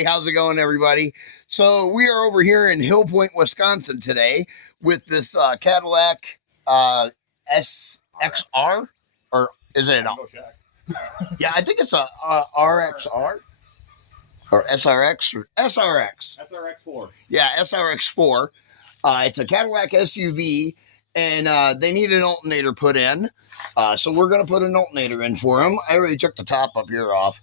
Hey, how's it going, everybody? So we are over here in Hill Point, Wisconsin today with this Cadillac SXR, or is it an? Yeah, I think it's a RXR or SRX or SRX. SRX4. Yeah, SRX4. It's a Cadillac SUV, and they need an alternator put in. So we're going to put an alternator in for them. I already took the top up here off.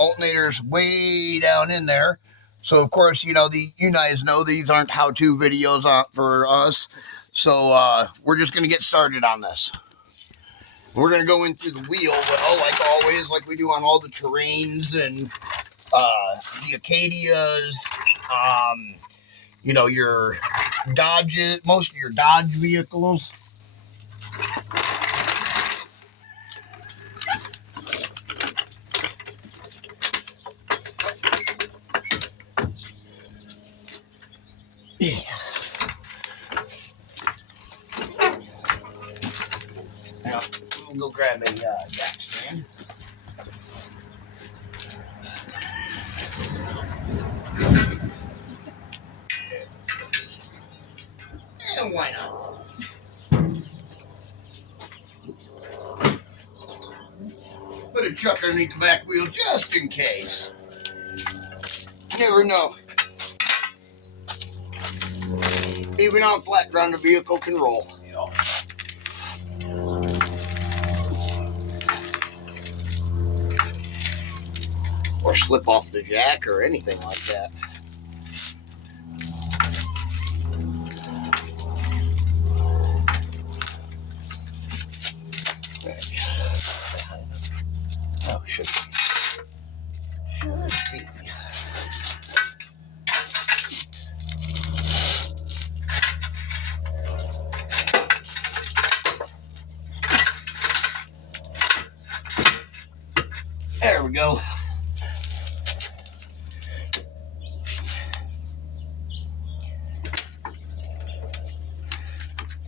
Alternator's way down in there. So, of course, you guys know these aren't how-to videos for us. So we're just going to get started on this. We're going to go in through the wheel well, like always, like we do on all the terrains and the Acadias, your Dodges, most of your Dodge vehicles. Yeah. Now, I'm going to go grab a jack stand. And why not? Put a chuck underneath the back wheel just in case. You never know. Even on flat ground, the vehicle can roll. Or slip off the jack or anything like that. Oh, should be. There we go.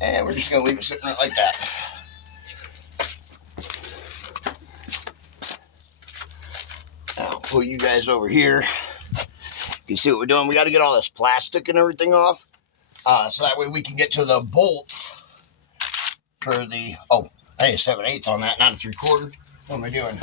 And we're just going to leave it sitting right like that. I'll pull you guys over here. You can see what we're doing. We got to get all this plastic and everything off. So that way we can get to the bolts for the... Oh, I need a 7/8 on that, not a 3/4. What am I doing?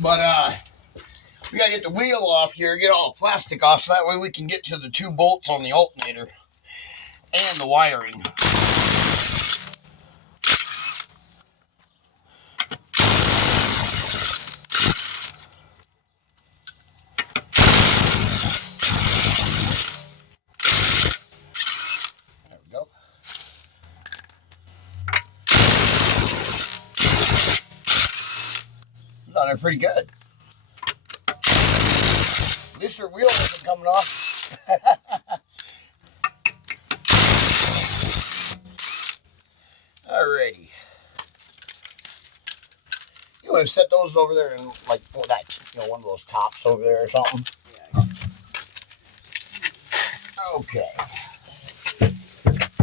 But, we gotta get the wheel off here, get all the plastic off, so that way we can get to the 2 bolts on the alternator and the wiring. There we go. They're pretty good. At least her wheel wasn't coming off. Alrighty. You want to set those over there in like one of those tops over there or something? Yeah. Okay.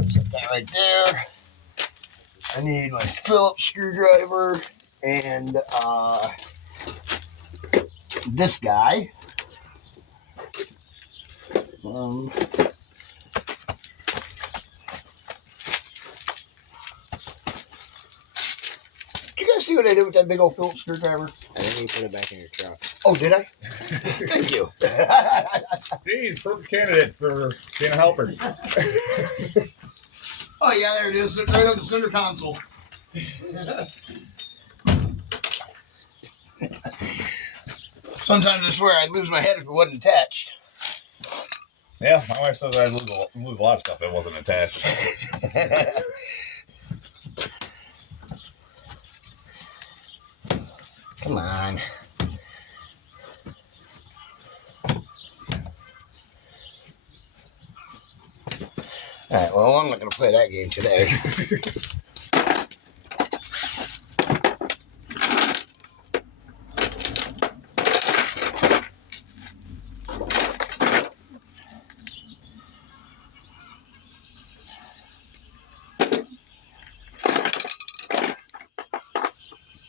Set that right there. I need my Phillips screwdriver and this guy. Did you guys see what I did with that big old Phillips screwdriver? I think you put it back in your truck. Oh, did I? Thank you. See, he's a perfect candidate for being a helper. Oh, yeah, there it is. Right on the center console. Sometimes I swear I'd lose my head if it wasn't attached. Yeah, my wife says I'd lose a lot of stuff if it wasn't attached. Come on. Alright, well, I'm not going to play that game today.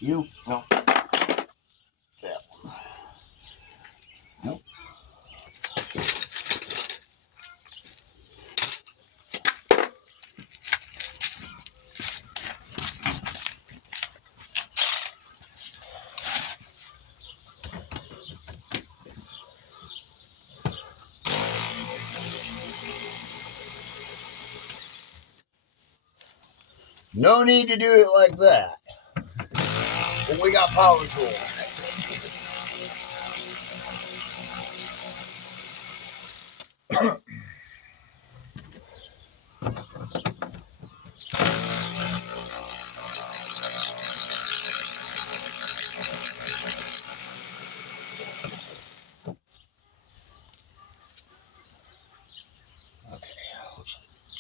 You? No. That one. Nope. No need to do it like that. But we got power tools.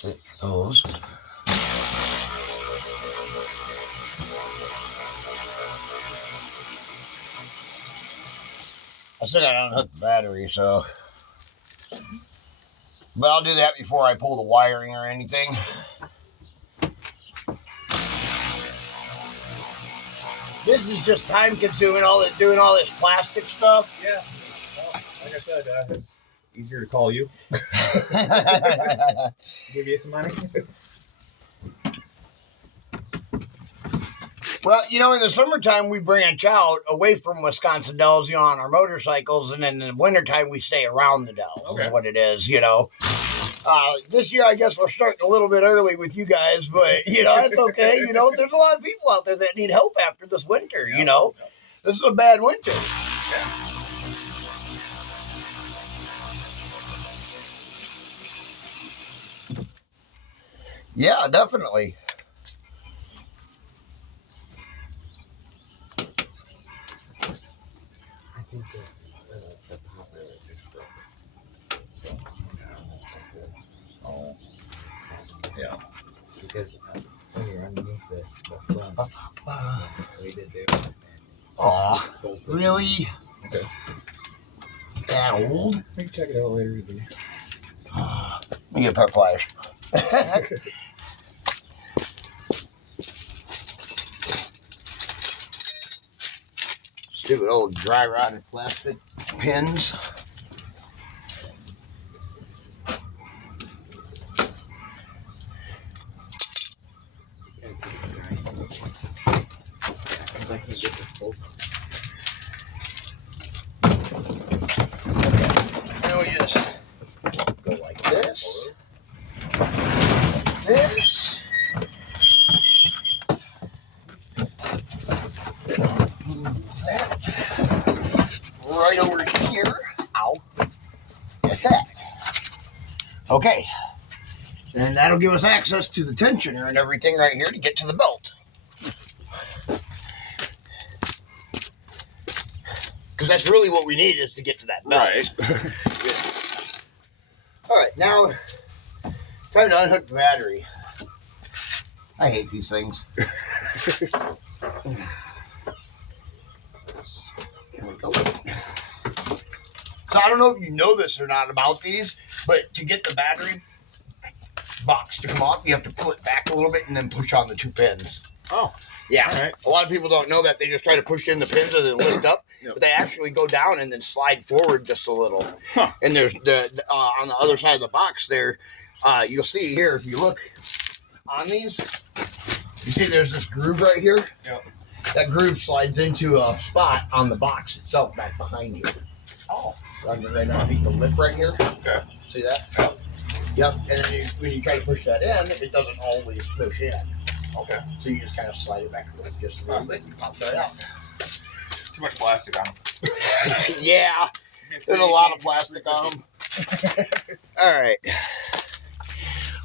Take those. I still gotta unhook the battery, so. But I'll do that before I pull the wiring or anything. This is just time consuming, doing all this plastic stuff. Yeah. Well, like I said, it's easier to call you. Give you some money. Well, you know, in the summertime, we branch out away from Wisconsin Dells, you know, on our motorcycles. And then in the wintertime, we stay around the Dells, is what it is, you know. This year, I guess we're starting a little bit early with you guys, but, you know, that's okay. You know, there's a lot of people out there that need help after this winter, you know. This is a bad winter. Yeah, definitely. I think that the top of it is broken. Oh. Yeah. Because when you're underneath this, the front, we did there. Aw, really? Okay. That old? We can check it out later. Let me get a pair of pliers. Stupid old dry rotted plastic pins. Because I can't get this bolt. Now we just go like this. This. That. Right over here. Ow. Get that. Okay. And that'll give us access to the tensioner and everything right here to get to the belt. Because that's really what we need is to get to that belt. Right. All right, now time to unhook the battery. I hate these things. Here we go. So I don't know if you know this or not about these, but to get the battery box to come off, you have to pull it back a little bit and then push on the two pins. Oh. Yeah. All right. A lot of people don't know that. They just try to push in the pins and they lift up, but they actually go down and then slide forward just a little. Huh. And there's on the other side of the box there, you'll see here, if you look on these, you see there's this groove right here? Yep. That groove slides into a spot on the box itself back behind you. Oh. Right underneath the lip right here. Okay. See that? Yep. And then when you try to push that in, it doesn't always push in. Okay. So you just kind of slide it back just a little bit and it pops right out. Too much plastic on them. Yeah. There's a lot of plastic on them. All right.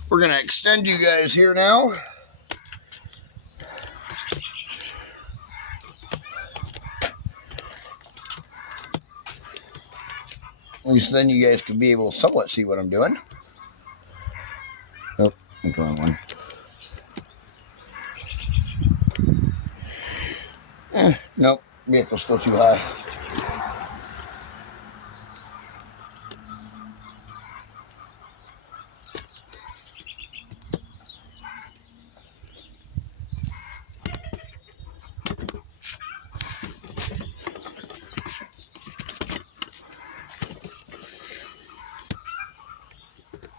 We're going to extend you guys here now. At least then you guys can be able to somewhat see what I'm doing. Oh, I'm wrong one. Nope, vehicle's still too high.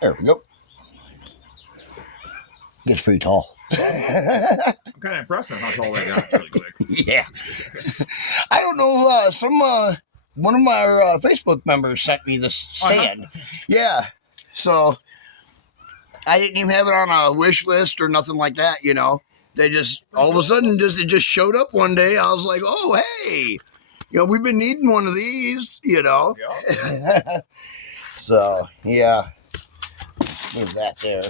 There we go. Gets pretty tall. I'm kind of impressed on how tall that got really quick. Yeah. I don't know. One of my Facebook members sent me this stand. Yeah. So I didn't even have it on a wish list or nothing like that, you know. They just, all of a sudden, it just showed up one day. I was like, oh, hey, you know, we've been needing one of these, you know. Yeah. So, yeah. Move that there.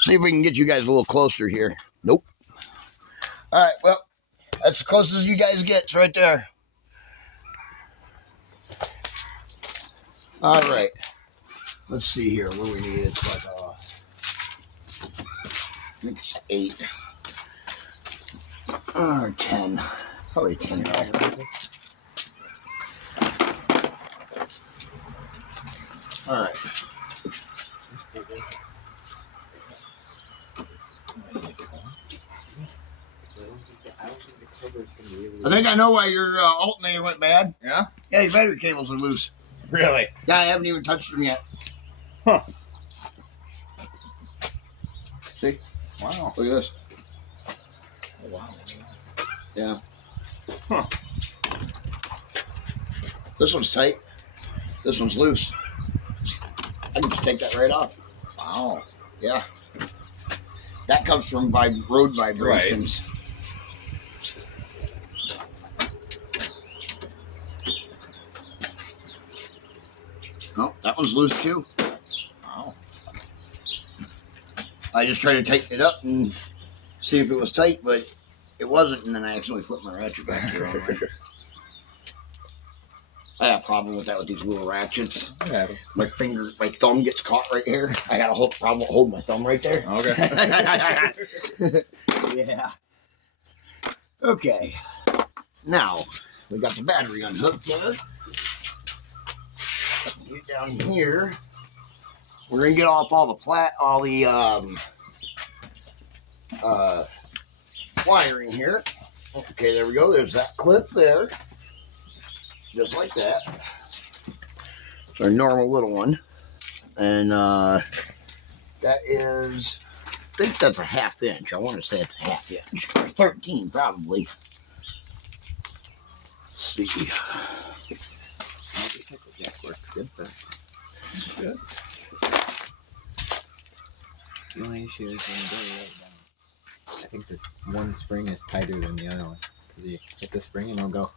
See if we can get you guys a little closer here. Nope. All right, well, that's the closest you guys get. It's right there. All right. Let's see here. What do we need? It's like I think it's 8 or 10. Probably 10. All right. I think I know why your alternator went bad. Yeah? Yeah, your battery cables are loose. Really? Yeah, I haven't even touched them yet. Huh. See? Wow. Look at this. Oh, wow. Yeah. Huh. This one's tight. This one's loose. I can just take that right off. Wow. Yeah. That comes from road vibrations. Right. Oh, that one's loose too. Wow. I just tried to tighten it up and see if it was tight, but it wasn't, and then I accidentally flipped my ratchet back the wrong way. I have a problem with that with these little ratchets. Yeah. My thumb gets caught right here. I got a problem holding my thumb right there. Okay. Yeah. Okay. Now, we got the battery unhooked there. Get down here. We're gonna get off all the wiring here. Okay, there we go. There's that clip there. Just like that. It's our normal little one. And that is, I think that's a 1/2 inch. I want to say it's a 1/2 inch. Or 13 probably. Let's see. Motorcycle jack works good for that. Good. The only issue is when you go right down. I think this one spring is tighter than the other one. Because you hit the spring and it'll go.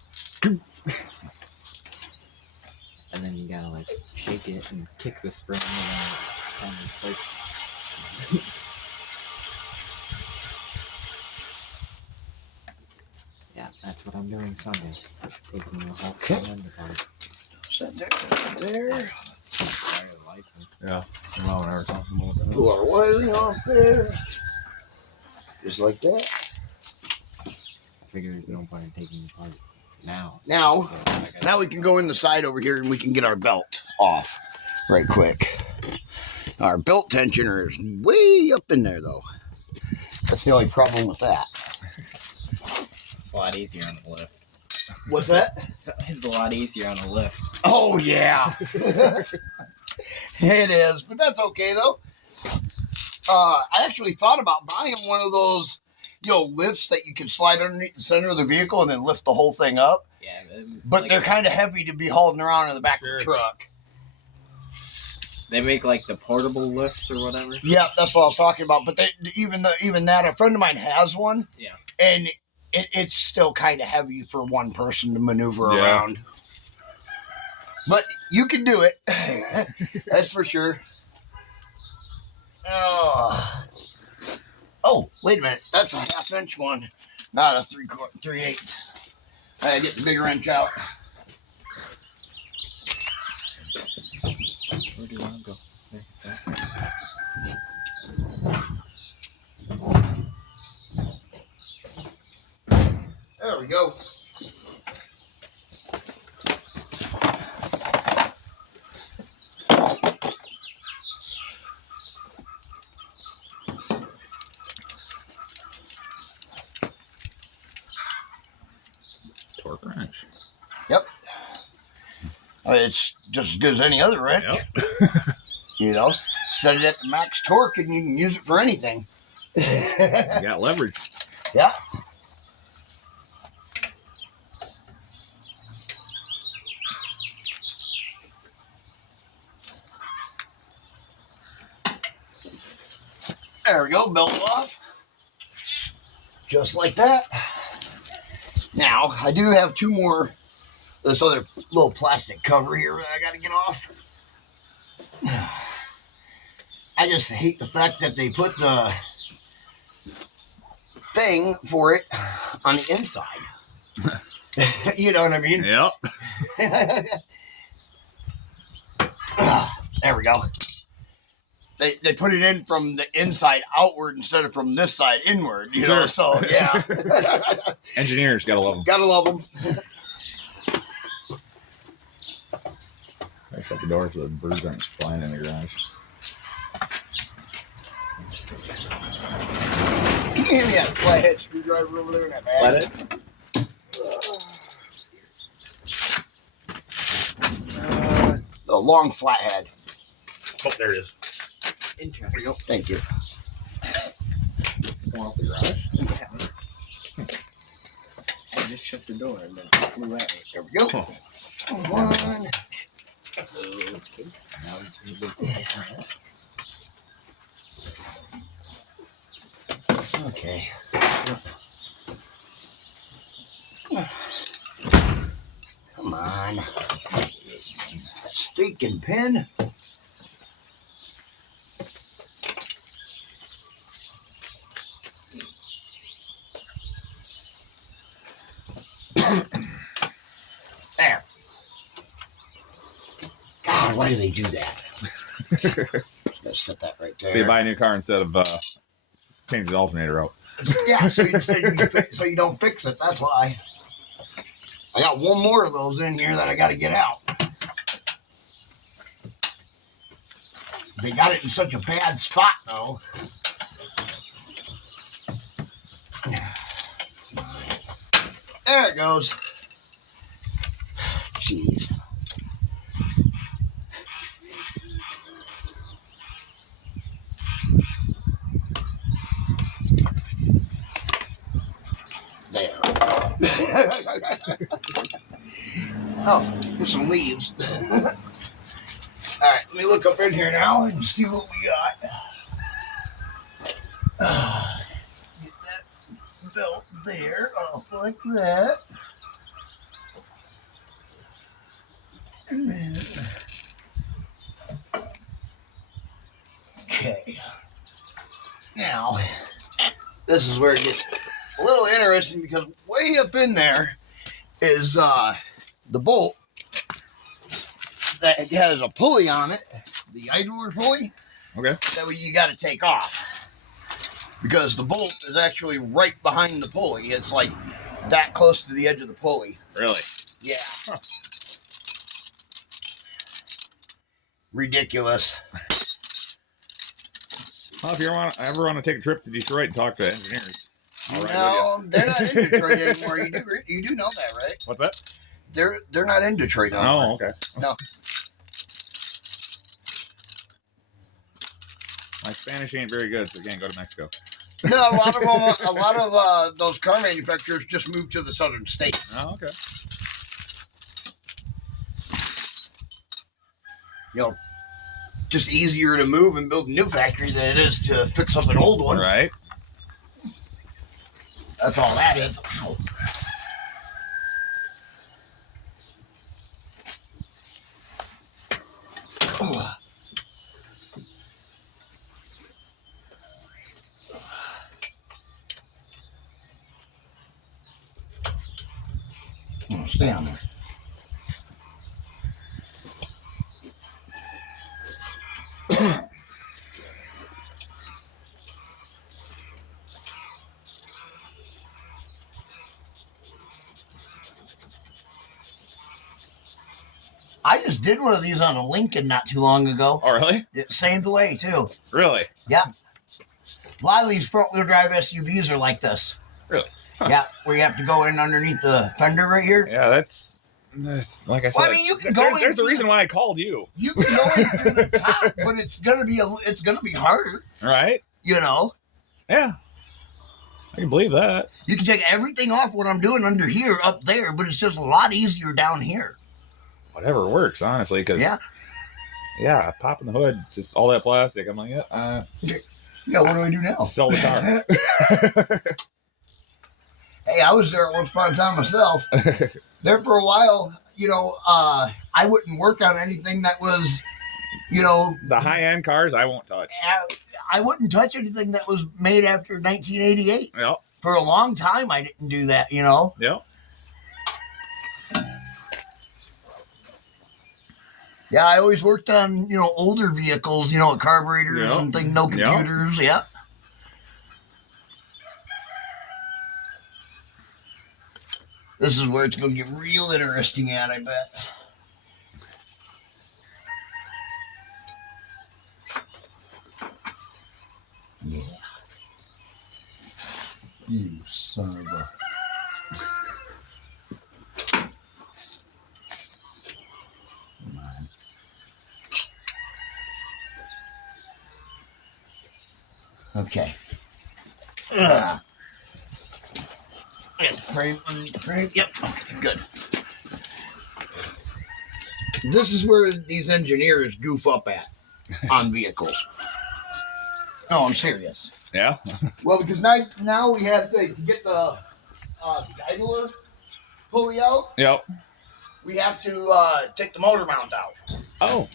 And then you gotta like shake it and kick the spring and then it's kind of like. Yeah, that's what I'm doing Sunday. Taking the whole thing apart. Set that there. Yeah. Well, when I were talking about that. Pull our wiring off there. Just like that. I figure there's no point in taking it apart now. Now we can go in the side over here and we can get our belt off right quick. Our belt tensioner is way up in there though. That's the only problem with that. It's a lot easier on the lift. What's that? It's a lot easier on the lift. Oh yeah. It is, but that's okay though. I actually thought about buying one of those, lifts that you can slide underneath the center of the vehicle and then lift the whole thing up. Yeah, but like, they're kind of heavy to be hauling around in the back of the truck. They make like the portable lifts or whatever. Yeah, that's what I was talking about. But even that, a friend of mine has one. Yeah, and it's still kind of heavy for one person to maneuver around. But you can do it. That's for sure. Oh, wait a minute. That's a 1/2 inch one, not a 3/8. I gotta get the bigger wrench out. Where do you want to go? There we go. Torque wrench. Yep. It's just as good as any other wrench. Yep. You know, set it at the max torque and you can use it for anything. You got leverage. Yeah. There we go, belt off. Just like that. Now, I do have two more, this other little plastic cover here that I got to get off. I just hate the fact that they put the thing for it on the inside. You know what I mean? Yep. There we go. They put it in from the inside outward instead of from this side inward, you know, so yeah. Engineers, gotta love them. Gotta love them. I shut the door so the birds aren't flying in the garage. Can you hand me that flathead screwdriver over there in that bag? Flathead? The long flathead. Oh, there it is. Interesting. Thank you. Come off the garage. I just shut the door and then flew at me. There we go. One. Okay. Now it's in the big Okay. Come on. That stinking pin. There. God, why do they do that? Let's set that right there. So you buy a new car instead of change the alternator out. Yeah, so you don't fix it. That's why. I got one more of those in here that I got to get out. They got it in such a bad spot, though. There it goes. Jeez. There. Oh, here's some leaves. All right, let me look up in here now and see what we got. Get that belt there off like that. And then, okay. Now, this is where it gets a little interesting because way up in there is the bolt that has a pulley on it, the idler pulley. Okay. That way you got to take off because the bolt is actually right behind the pulley. It's like that close to the edge of the pulley. Really? Yeah. Huh. Ridiculous. Well, if you ever want to take a trip to Detroit and talk to engineers, No, they're not in Detroit anymore. You do know that, right? What's that? They're not in Detroit anymore. Oh, okay. No. My Spanish ain't very good, so I can't go to Mexico. No, a lot of those car manufacturers just moved to the southern states. Oh, okay. You know, just easier to move and build a new factory than it is to fix up an old one. Right. That's all that is. Ow. Oh. Oh, stay on there. I just did one of these on a Lincoln not too long ago. Oh, really? Same way, too. Really? Yeah. A lot of these front-wheel drive SUVs are like this. Really? Huh. Yeah, where you have to go in underneath the fender right here. Yeah, that's Like I said, Well, I mean, you can go there's a into reason why I called you. You can go in through the top, but it's gonna be harder. Right? You know. Yeah. I can believe that. You can take everything off what I'm doing under here up there, but it's just a lot easier down here. Whatever works, honestly, because yeah, popping the hood, just all that plastic. I'm like, yeah. What do I do now? Sell the car. Hey, I was there at once upon a time myself. There for a while, you know, I wouldn't work on anything that was, you know, the high-end cars. I won't touch. I wouldn't touch anything that was made after 1988. Yep. For a long time, I didn't do that, you know? Yep. Yeah, I always worked on, you know, older vehicles, you know, carburetors and things, no computers, This is where it's going to get real interesting at, I bet. Yeah. You son of a... Come on. Okay. Frame. Yep. Okay, good. This is where these engineers goof up at on vehicles. No, I'm serious. Yeah. Well, because now we have to get the idler pulley out. Yep. We have to take the motor mount out. Oh.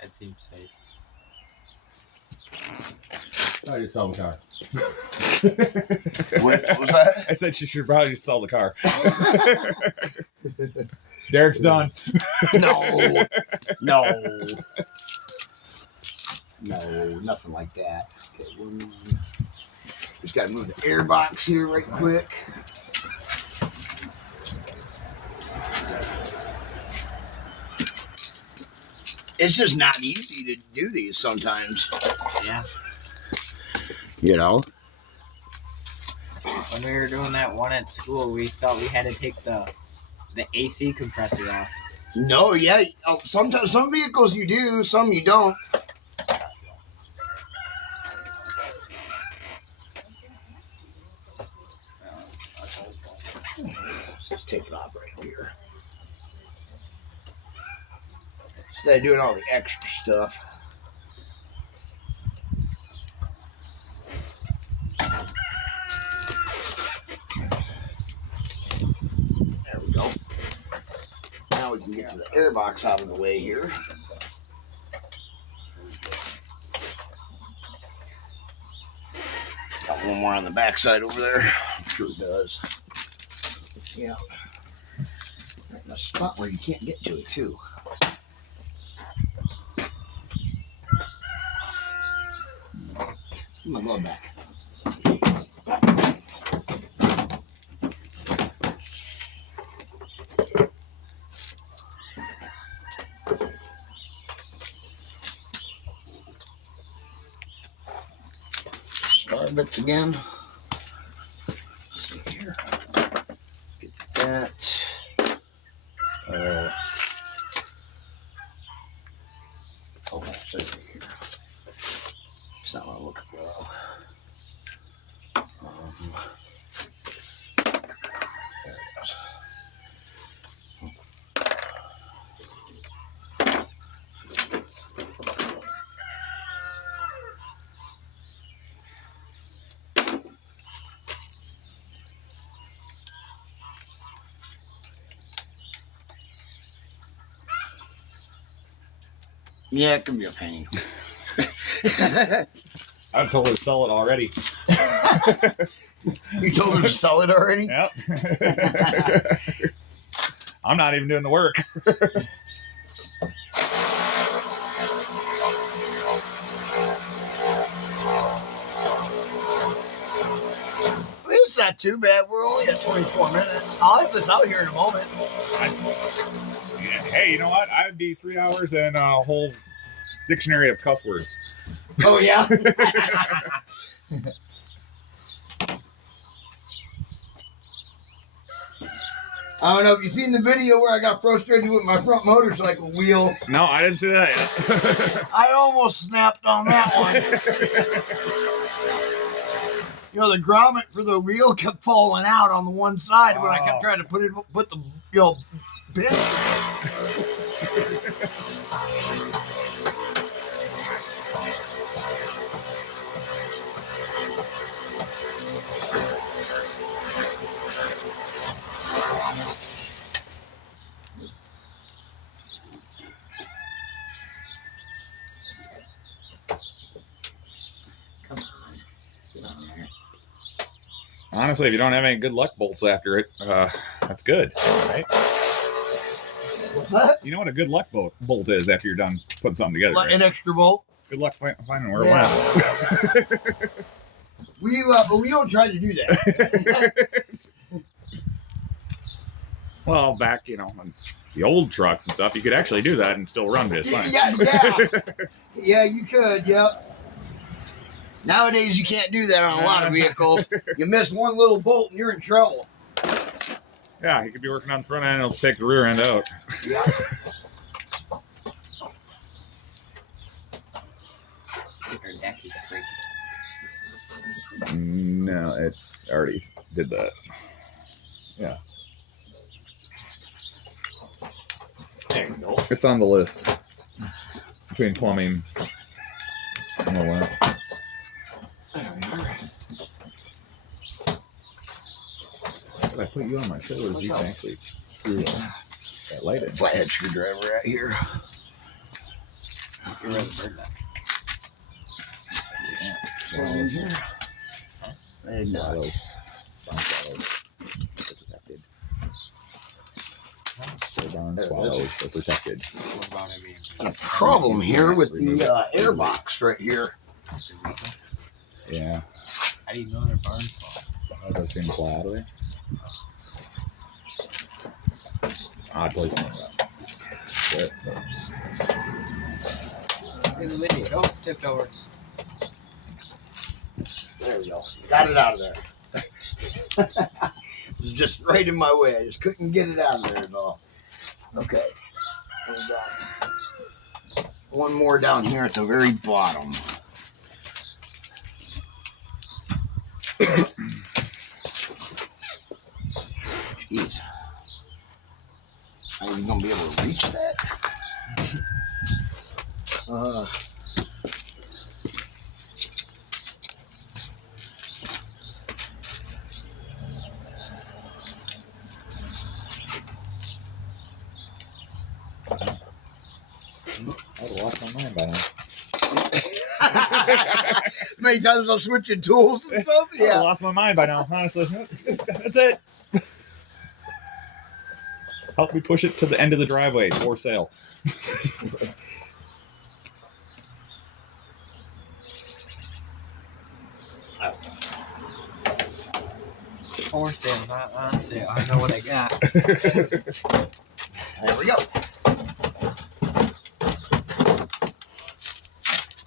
That seems safe. I just sell the car. What was that? I said you should probably just sell the car. Derek's done. No, nothing like that. Okay, just got to move the air box here right quick. It's just not easy to do these sometimes. Yeah. You know? When we were doing that one at school, we thought we had to take the AC compressor off. No, yeah. Sometimes some vehicles you do, some you don't. Let's take it off right here. Instead of doing all the extra stuff. There we go. Now we can get to the air box out of the way here. Got one more on the back side over there. I'm sure it does. Yeah. Right in a spot where you can't get to it, too. Put my glove back. Star bits again. Let's see here. Get that. Oh, that's over here. It's not what I'm looking for, though. There it goes. Yeah, it can be a pain. I've told her to sell it already. You told her to sell it already? Yep. I'm not even doing the work. It's not too bad. We're only at 24 minutes. I'll have this out here in a moment. Hey, you know what? I'd be 3 hours and a whole dictionary of cuss words. Oh, yeah? I don't know if you've seen the video where I got frustrated with my front motorcycle wheel. No, I didn't see that yet. I almost snapped on that one. You know, the grommet for the wheel kept falling out on the one side when I kept trying to put the pin. Honestly, if you don't have any good luck bolts after it, that's good, right? What's that? You know what a good luck bolt is after you're done putting something together, right? An extra bolt. Good luck finding where it went. We don't try to do that. Well, back, on the old trucks and stuff, you could actually do that and still run just fine. Yeah, you could, yep. Nowadays, you can't do that on a lot of vehicles. You miss one little bolt and you're in trouble. Yeah, you could be working on the front end and it'll take the rear end out. Yeah. No, it already did that. Yeah. There you go. It's on the list. Between plumbing and all that. If I put you on my shoulders, you can actually screw that light in. Flathead screwdriver right here. You're right, bird nest. In here. And Swallows. Darn swallows, they're protected. What about it being a problem here with the air box right here. Yeah. How do you know they're barn swallows? Oh, those things fly out of there. Odd placement. Shit. In the video. Oh, tipped over. There we go. Got it out of there. It was just right in my way. I just couldn't get it out of there at all. Okay. We got one more down here at the very bottom. Jeez. Are you going to be able to reach that? I'd have lost my mind by now. Many times I'm switching tools and stuff. I'd have lost my mind by now, honestly. That's it. Help me push it to the end of the driveway for sale. For sale, not on sale. I know what I got. There we go.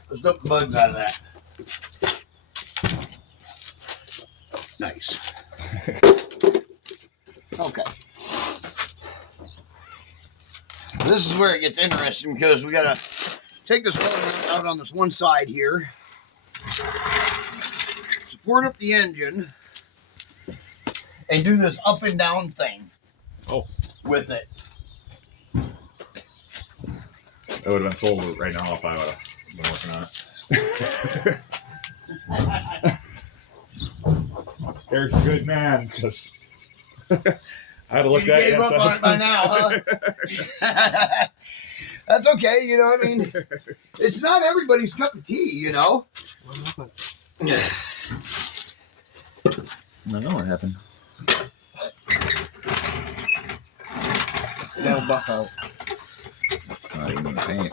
Let's dump the bugs out of that. Nice. Okay. This is where it gets interesting because we gotta take this motor out on this one side here, support up the engine, and do this up and down thing. Oh. With it. It would have been sold right now if I would have been working on it. Eric's a good man, because I had to look You at gave up on it by now, huh? That's okay, you know what I mean? It's not everybody's cup of tea, you know? I don't know what happened. They'll buff out. It's not even the paint.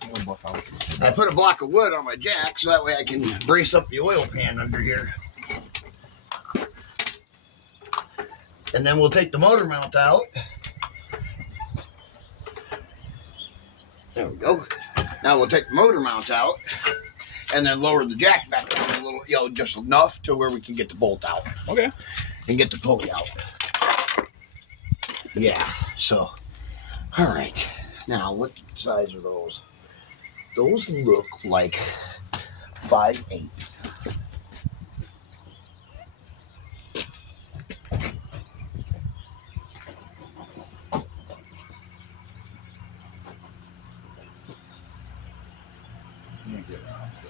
They'll buff out. I put a block of wood on my jack so that way I can brace up the oil pan under here. And then we'll take the motor mount out. There we go. Now we'll take the motor mount out and then lower the jack back down a little, just enough to where we can get the bolt out. Okay. And get the pulley out. Yeah, so, all right. Now, what size are those? Those look like 5/8. You ain't getting off, so.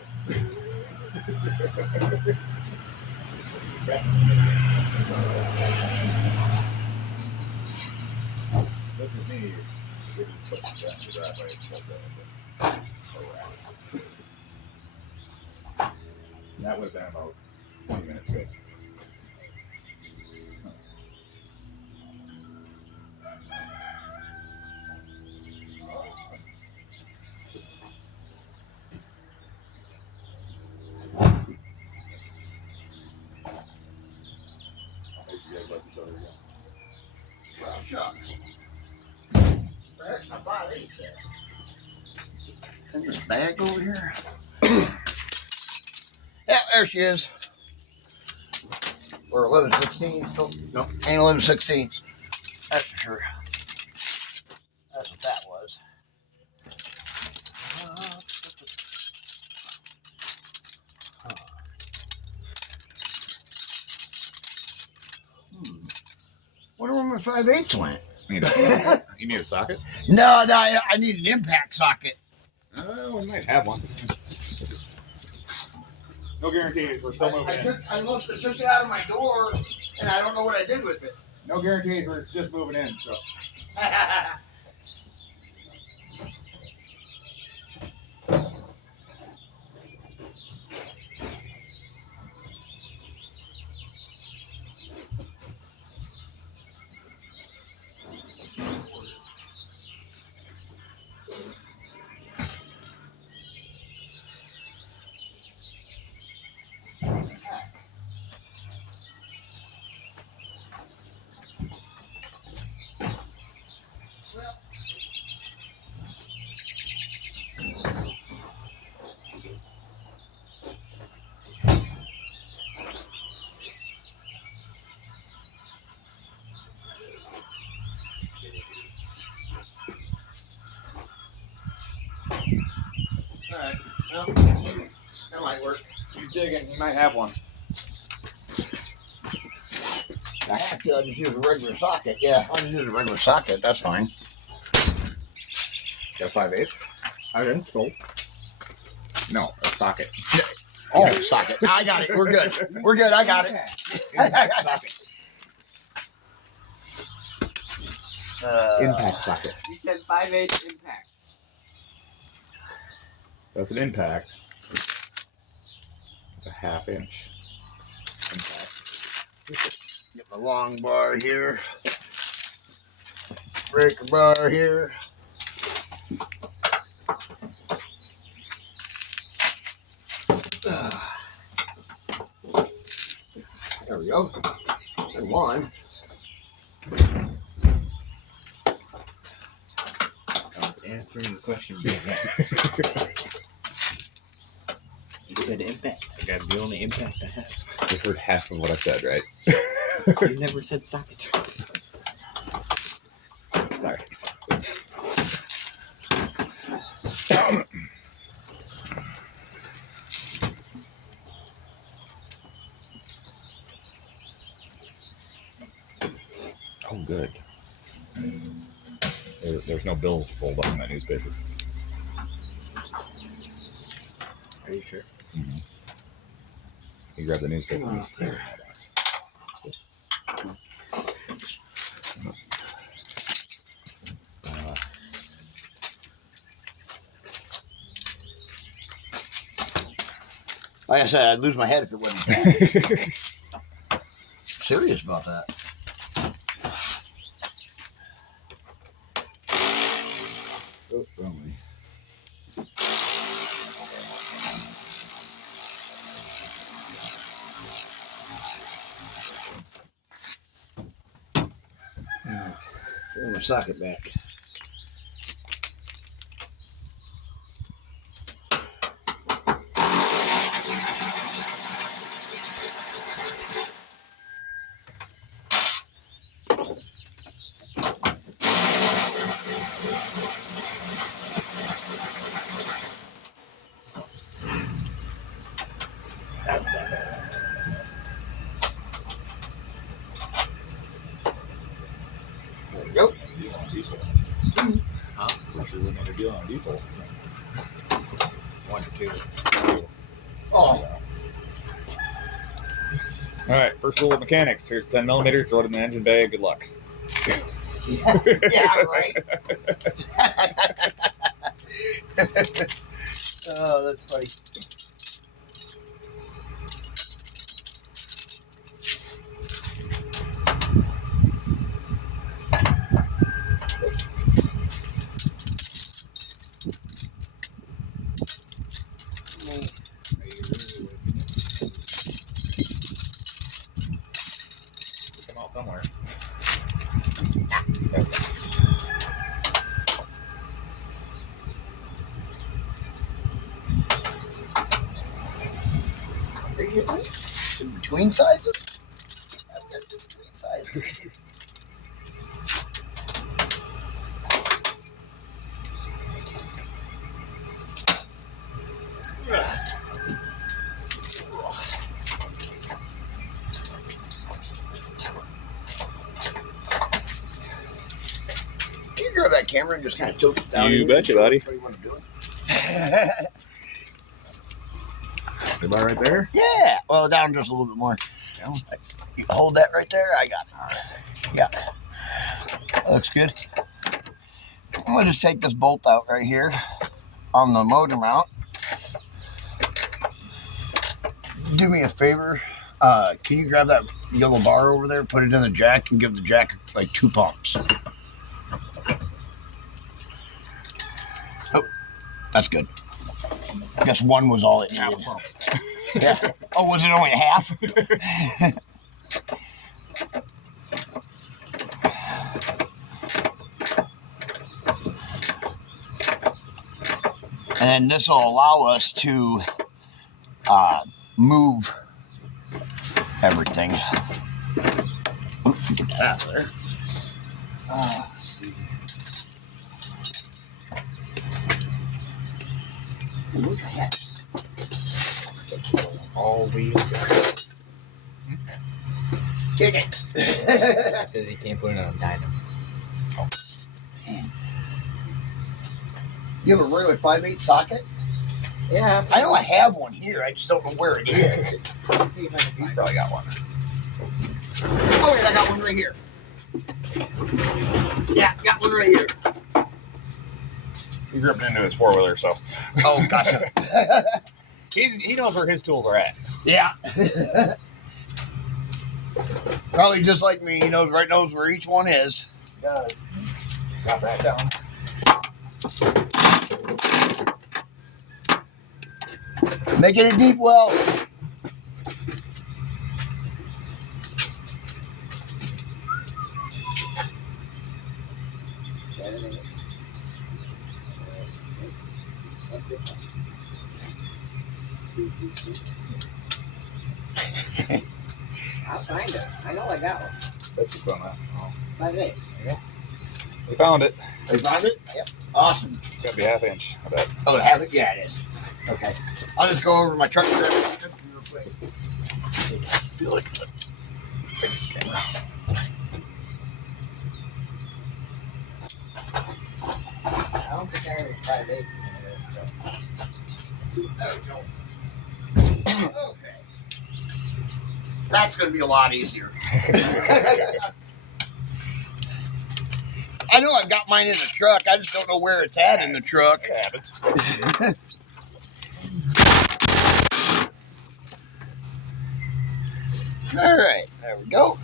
This is me. Getting put down the driveway. That would have been about 20 minutes ago. Well, shucks. There's my 5/8 there. In this bag over here. Yeah, there she is. Or 11/16. No, ain't 11/16. That's for sure. That's what that was. Wonder where my 5/8 went. You need a socket? No, I need an impact socket. Oh, we might have one. No guarantees. We're still moving in. I must have took it out of my door, and I don't know what I did with it. No guarantees. We're just moving in, so. All right. Well, that might work. He's digging. He might have one. Actually, I'll just use a regular socket. Yeah, I'll just use a regular socket. That's fine. Got 5/8? I didn't. Cool. No, a socket. Oh, socket. I got it. We're good. We're good. I got it. Socket. Impact socket. You said 5/8 impact. That's an impact. It's a 1/2 inch. Impact. Get my long bar here. Breaker bar here. There we go. And one. I was answering the question. You said impact. I got the only impact I have. You heard half of what I said, right? You never said socket. Sorry. Oh, good. There's no bills pulled up in that newspaper. Are you sure? Mm-hmm. You grab the newspaper. There. Like I said, I'd lose my head if it wasn't that. Serious about that. Oh, only. Put my socket back. on diesel. Huh? Pressure wouldn't have a deal on diesel. So. 1 or 2. Oh. All right, first rule of mechanics. Here's 10 millimeter. Throw it in the engine bay. Good luck. Yeah, right. Oh, that's funny. Come out somewhere. In between sizes? I've got between sizes. Can you grab that camera and just kind of tilt it down? You betcha, buddy. What do you want to do? About right there? Yeah. Well, down just a little bit more. You hold that right there. I got it. Yeah. That looks good. I'm going to just take this bolt out right here on the motor mount. Do me a favor. Can you grab that yellow bar over there, put it in the jack, and give the jack like 2 pumps? Oh, that's good. I guess 1 was all it needed. Yeah. Oh, was it only half? And then this will allow us to move everything. Oops, get that out of there. Let's see. Look at that. All wheels. Kick it. It says you can't put it on a dyno. Man. You have a regular 5/8 socket? Yeah. I know I have one here. I just don't know where it is. Let's see if I can He's find probably got one. Oh, wait, I got one right here. Yeah, got one right here. He's ripping into his 4-wheeler, so. Oh, gotcha. He knows where his tools are at. Yeah. Probably just like me. He knows where each one is. He does. Got that down. Make it a deep well. What's this one? I'll find it. I know I got one. Bet you on that. Oh. 5/8. We found it. You found it? Yep. Awesome. It's got to be a 1/2 inch, I bet. Oh, have it? Yeah, it is. Okay. I'll just go over to my truck and grab it real quick. I feel like this camera. I don't think I have 5/8 in there, so. There we go. Okay. That's going to be a lot easier. I know I've got mine in the truck. I just don't know where it's at in the truck. It happens. All right. There we go.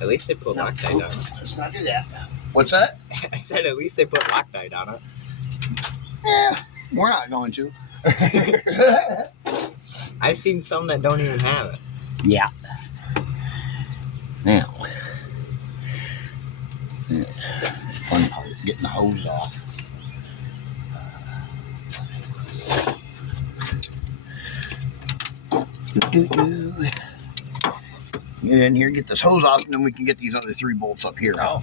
At least they put Loctite on it. Let's not do that. What's that? I said at least they put Loctite on it. Yeah, we're not going to. I've seen some that don't even have it. Yeah. Now, fun part, getting the hose off. Get in here, get this hose off, and then we can get these other 3 bolts up here out.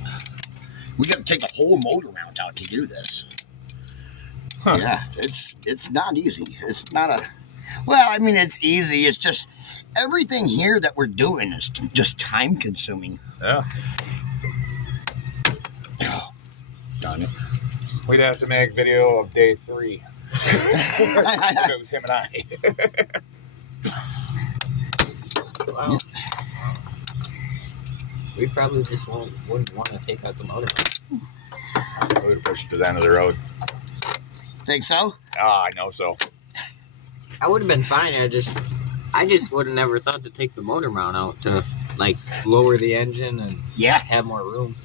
We got to take the whole motor mount out to do this. Huh. Yeah, it's not easy. It's not a... Well, I mean, it's easy. It's just everything here that we're doing is just time consuming. Yeah. done it. We'd have to make video of day 3. If it was him and I. Well, we probably just wouldn't want to take out the motor. We would have pushed it to the end of the road. Think so? I know so. I would have been fine. I just would have never thought to take the motor mount out to like lower the engine and have more room.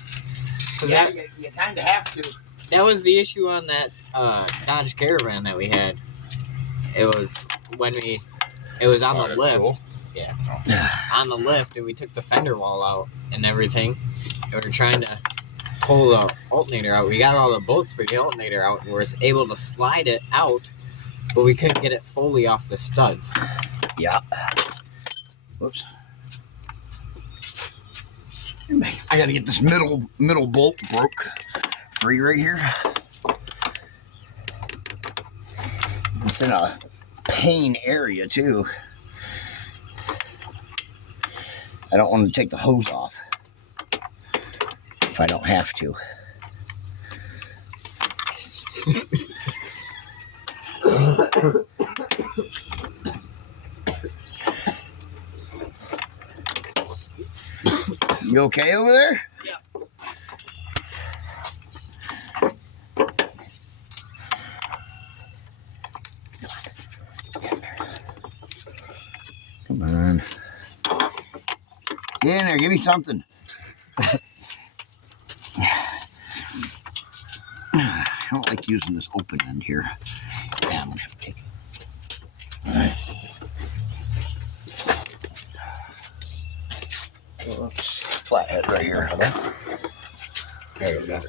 Yeah, you kind of have to. That was the issue on that Dodge Caravan that we had. It was on the lift. Cool. Yeah. On the lift, and we took the fender wall out and everything. And we were trying to pull the alternator out. We got all the bolts for the alternator out and we were able to slide it out, but we couldn't get it fully off the studs. Yeah. Whoops. I got to get this middle bolt broke free right here. It's in a pain area too. I don't want to take the hose off if I don't have to. You okay over there? Yeah. Come on. Get in there, give me something. I don't like using this open end here. Yeah, I'm gonna have to take it. All right. Whoops. Flathead right here. There you go.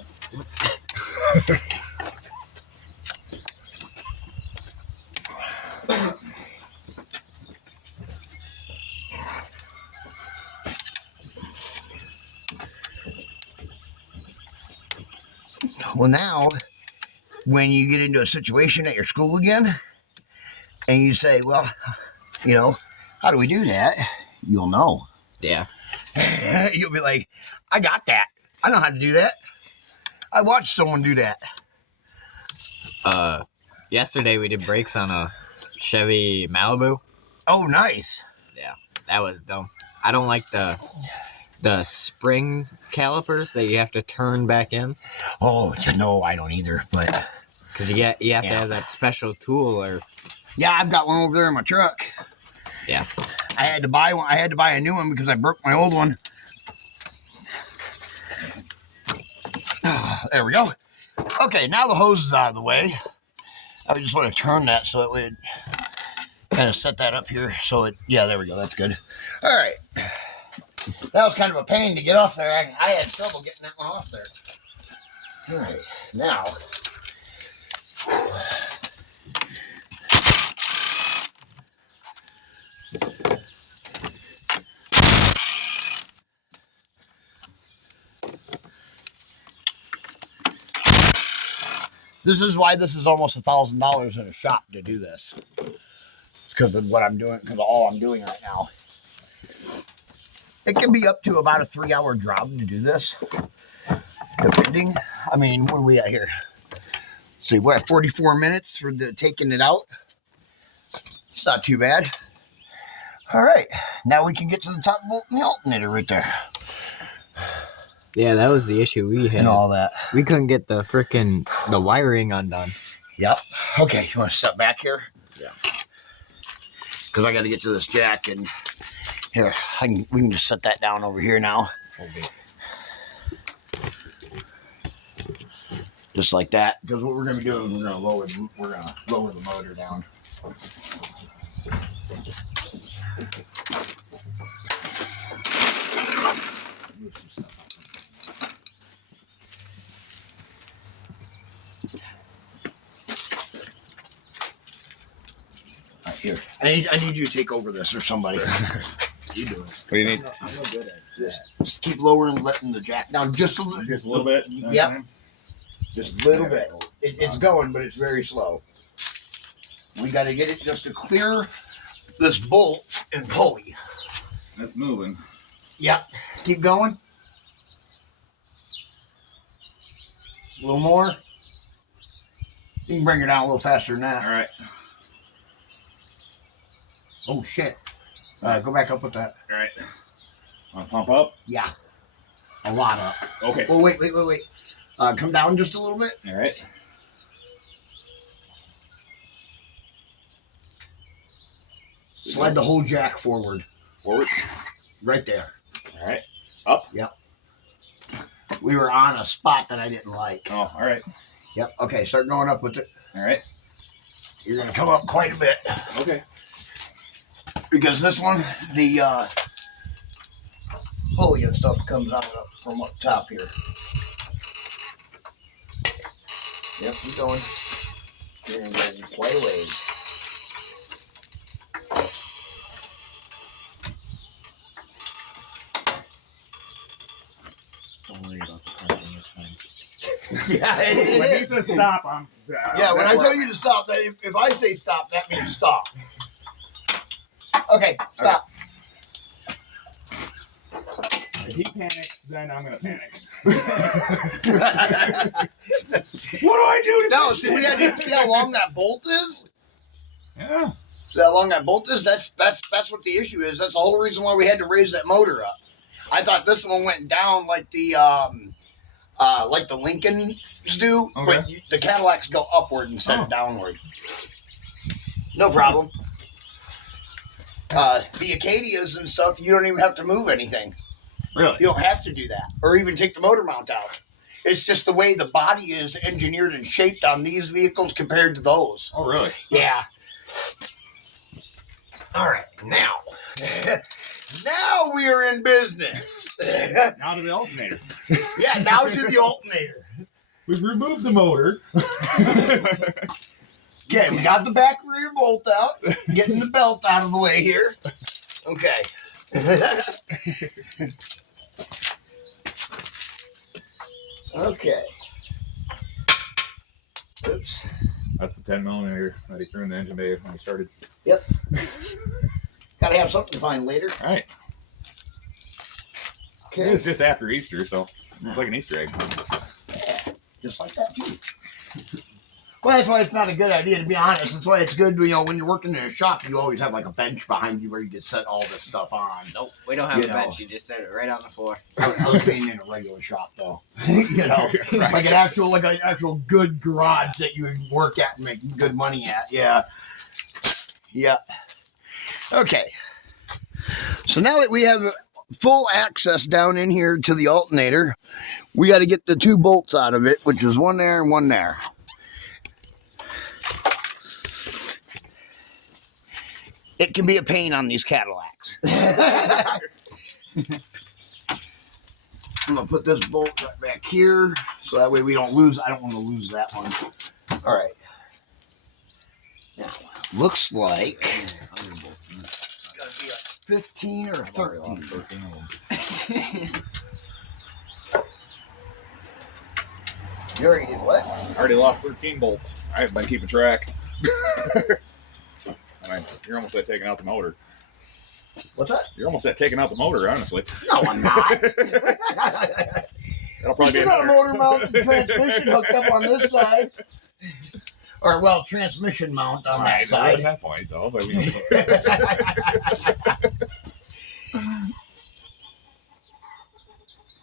Well, now, when you get into a situation at your school again, and you say, well, you know, how do we do that? You'll know. Yeah. You'll be like, I got that. I know how to do that. I watched someone do that. Yesterday we did brakes on a Chevy Malibu. Oh, nice. Yeah, that was dumb. I don't like the spring calipers that you have to turn back in. Oh, no, I don't either, but... Because you have to have that special tool or... Yeah, I've got one over there in my truck. Yeah. I had to buy one. I had to buy a new one because I broke my old one. There we go. Okay, now the hose is out of the way. I just want to turn that so it would kind of set that up here. So it, yeah, there we go. That's good. All right. That was kind of a pain to get off there. I had trouble getting that one off there. All right, now. This is why this is almost $1,000 in a shop to do this. Because of what I'm doing, because of all I'm doing right now. It can be up to about a 3-hour job to do this. Depending. I mean, what are we at here? Let's see, what, 44 minutes for the taking it out? It's not too bad. All right. Now we can get to the top bolt and the alternator right there. Yeah, that was the issue we had. And all that. We couldn't get the wiring undone. Yep. Okay, you want to step back here? Yeah. Because I got to get to this jack, and here, we can just set that down over here now. Okay. Just like that. Because what we're going to do is we're going to lower the motor down. Here, I need you to take over this or somebody. You do it. What do you need? I'm no good at it. Just keep lowering and letting the jack down just a little. Just a little bit. Yep. Just a little bit. It's going, but it's very slow. We got to get it just to clear this bolt and pulley. That's moving. Yep. Keep going. A little more. You can bring her down a little faster than that. All right. Oh, shit. Go back up with that. All right. Want to pump up? Yeah. A lot up. Okay. Oh, wait. Come down just a little bit. All right. Slide the whole jack forward. Forward. Right there. All right. Up. Yep. We were on a spot that I didn't like. Oh, all right. Yep. Okay, start going up with it. All right. You're going to come up quite a bit. Okay. Because this one, the pulley and stuff comes out up from up top here. Yep, keep going. You're going to go quite a ways. Don't worry about the parking this time. Yeah, When he says stop, I'm. yeah, when I tell you to stop, if I say stop, that means stop. Okay, stop. If he panics, then I'm gonna panic. What do I do to No, see how long that bolt is? Yeah. See how long that bolt is? That's what the issue is. That's the whole reason why we had to raise that motor up. I thought this one went down like the Lincolns do, Okay. but the Cadillacs go upward instead of downward. No problem. The Acadias and stuff, you don't even have to move anything. Really? You don't have to do that, or even take the motor mount out. It's just the way the body is engineered and shaped on these vehicles compared to those. Oh, really? Yeah. All right, now. Now we are in business. Now to the alternator. Yeah, now to the alternator. We've removed the motor. Okay, we got the back rear bolt out. Getting the belt out of the way here. Okay. Okay. Oops. That's the 10mm that he threw in the engine bay when he started. Yep. Gotta have something to find later. All right. Okay. It was just after Easter, so it's like an Easter egg. Just like that, too. Well, that's why it's not a good idea, to be honest. That's why it's good, when you're working in a shop, you always have like a bench behind you where you can set all this stuff on. Nope, we don't have a bench. You just set it right on the floor. I was being in a regular shop, though. Right. Like an actual good garage that you would work at and make good money at. Yeah. Yeah. Okay. So now that we have full access down in here to the alternator, we got to get the two bolts out of it, which is one there and one there. It can be a pain on these Cadillacs. I'm going to put this bolt right back here, so that way we don't lose. I don't want to lose that one. All right. Now, looks like it's got to be like 15 or 13. You already did what? I already lost 13 bolts. I haven't been keeping track. I mean, you're almost at taking out the motor. What's that? You're almost at taking out the motor, honestly. No, I'm not. That'll probably be got a another. motor mount and transmission hooked up on this side. Or, well, transmission mount on that Right, side. at that point, though. But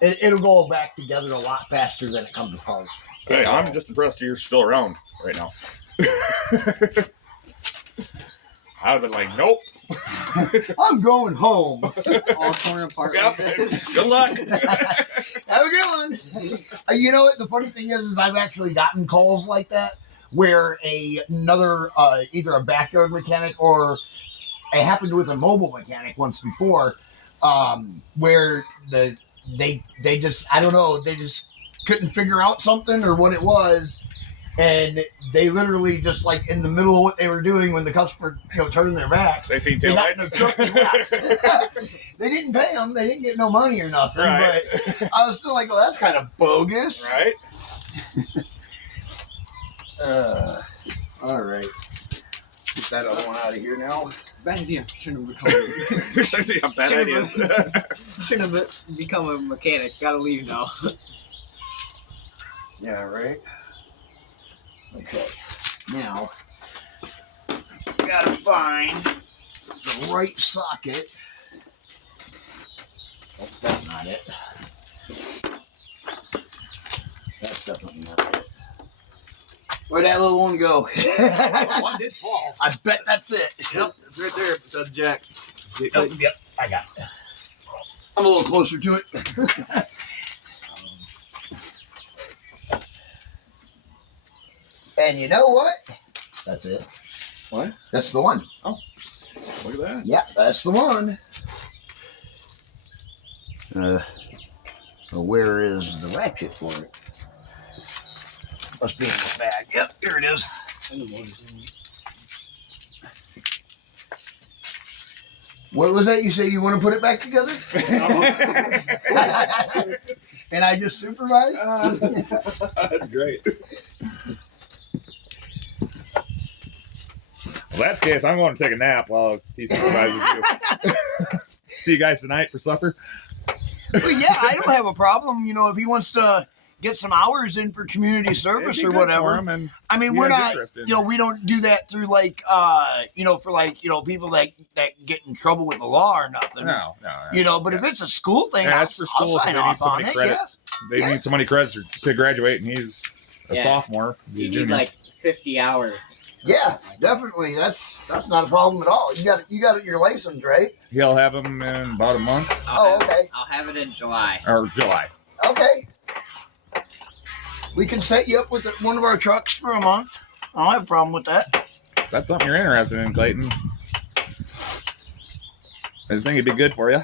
It'll go back together a lot faster than it comes apart. hey, I'm just impressed you're still around right now. I'd have been like, nope. I'm going home. All torn apart. Yep. Like this. Good luck. Have a good one. You know what? The funny thing is I've actually gotten calls like that where another, either a backyard mechanic or it happened with a mobile mechanic once before, where they just, I don't know, they just couldn't figure out something or what it was. And they literally just like in the middle of what they were doing when the customer, turned their back. They seen They got in taillights. the truck and left. They didn't pay them. They didn't get no money or nothing. Right. But I was still like, well, that's kind of bogus. Right? All right. Get that other one out of here now. Bad idea. Shouldn't have become. Yeah, bad ideas. Shouldn't have become a mechanic. Gotta leave now. Yeah, right. Okay. Now, we gotta find the right socket. That's not it. That's definitely not it. Where'd that little one go? One did fall. I bet that's it. Yep, it's right there. It's on jack. Yep, I got it. I'm a little closer to it. And you know what? That's it. What? That's the one. Oh, look at that. Yeah, that's the one. So where is the ratchet for it? Must be in this bag. Yep, here it is. What was that? You say you want to put it back together? And I just supervise? That's great. Well, that's the case. I'm going to take a nap while he supervises you. See you guys tonight for supper. Well, yeah, I don't have a problem. You know, if he wants to get some hours in for community service or whatever. And I mean, we're not, you know, we don't do that through like, you know, for like, you know, people that get in trouble with the law or nothing. No. You know, but if it's a school thing, yeah, it's for school. I'll sign off on it. Credits. They need so many credits to graduate, and he's a sophomore. You need like 50 hours. Yeah, definitely. That's not a problem at all. You got your license, right? He'll have them in about a month. Okay. I'll have it in July. Or July. Okay. We can set you up with one of our trucks for a month. I don't have a problem with that. If that's something you're interested in, Clayton. I think it'd be good for you.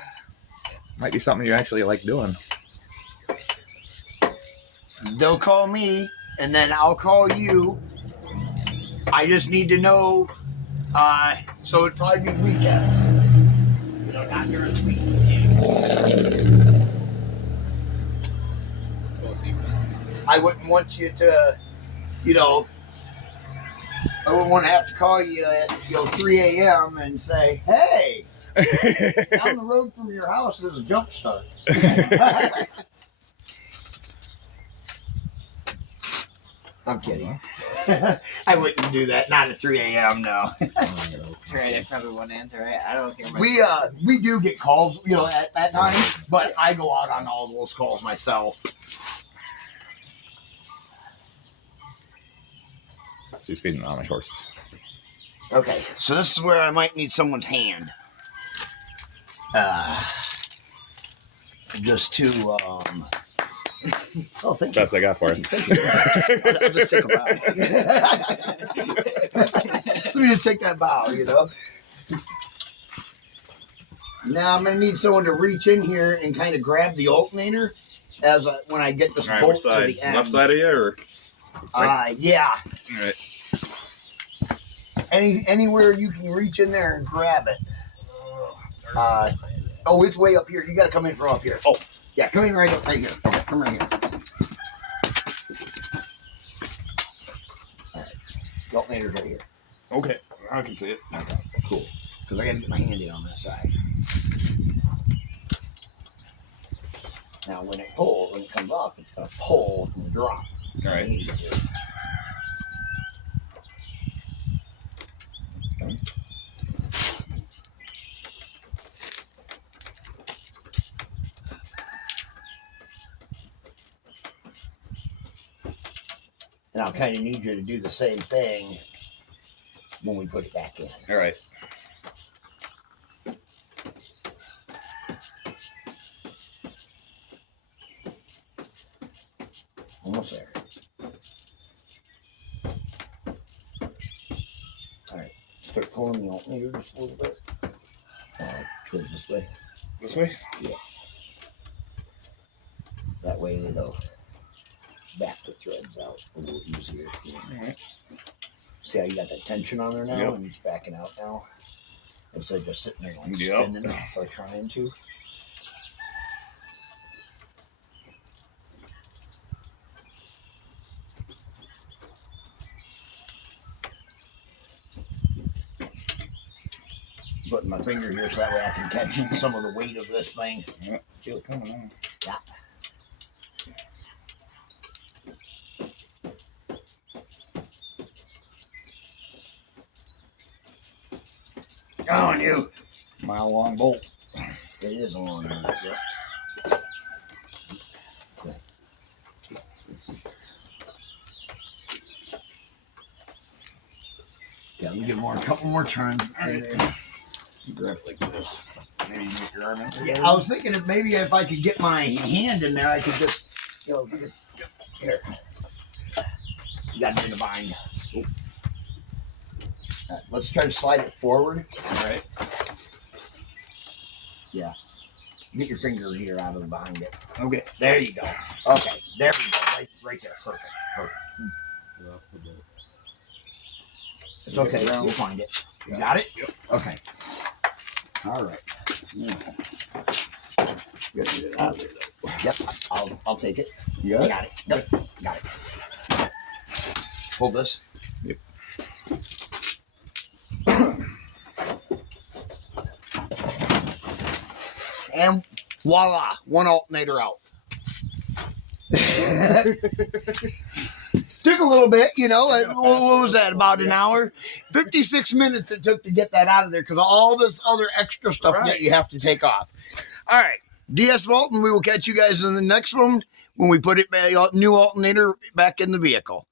Might be something you actually like doing. They'll call me, and then I'll call you. I just need to know. So it'd probably be weekends. You know, not during the week. I wouldn't want you to, you know, I wouldn't want to have to call you at 3 a.m. and say, hey, down the road from your house there's a jump start. I'm kidding. I wouldn't do that. Not at 3 a.m. No. That's right. I probably won't answer. Right? I don't hear my. We do get calls, you know, at that time, but I go out on all those calls myself. She's feeding the Amish horses. Okay, so this is where I might need someone's hand. Just to oh, thank you. Best I got for you. Thank you. I'll just take a bow. Let me just take that bow, you know. Now I'm gonna need someone to reach in here and kind of grab the alternator as when I get this bolt to the end. Left side of you, or? Right? Yeah. All right. Anywhere you can reach in there and grab it. Oh, it's way up here. You got to come in from up here. Oh, yeah, come in right here. Okay, come right here. All right, the alternator's right here. Okay, I can see it. Okay, cool. Because I got to get my hand in on that side. Now, when it comes off, it's going to pull and drop. All right. And I'll kind of need you to do the same thing when we put it back in. All right. Almost there. All right. Start pulling the alternator just a little bit. Towards this way. This way? Yeah. That way it'll back the threads out a little easier. All right. See how you got that tension on there now? Yep. And it's backing out now? Instead of just sitting there like Yep. spinning like trying to. Putting my finger here so that way I can catch some of the weight of this thing. Yeah, feel it coming on. Yeah. Come on, you. Mile-long bolt. It is a long one. Yep. Yeah, let me give more, a couple more turns. Right. You grab it like this. Maybe you get your arm in there. Yeah, I was thinking if maybe if I could get my hand in there, I could just, just here. You got it in the bind. Right, let's try to slide it forward. All right. Yeah. Get your finger here out of behind it. Okay. There you go. Okay, there we go. Right there. Perfect. It's okay. We'll find it. You got it? Yep. Okay. All right. Get it out of there, though. Yep. I'll take it. You got I it? got it. Yep. Got it. Hold this. Yep. And voila, one alternator out. Took a little bit, what was that, about an hour? 56 minutes it took to get that out of there because all this other extra stuff that you have to take off. All right, DS Vault, and we will catch you guys in the next one when we put it back, new alternator back in the vehicle.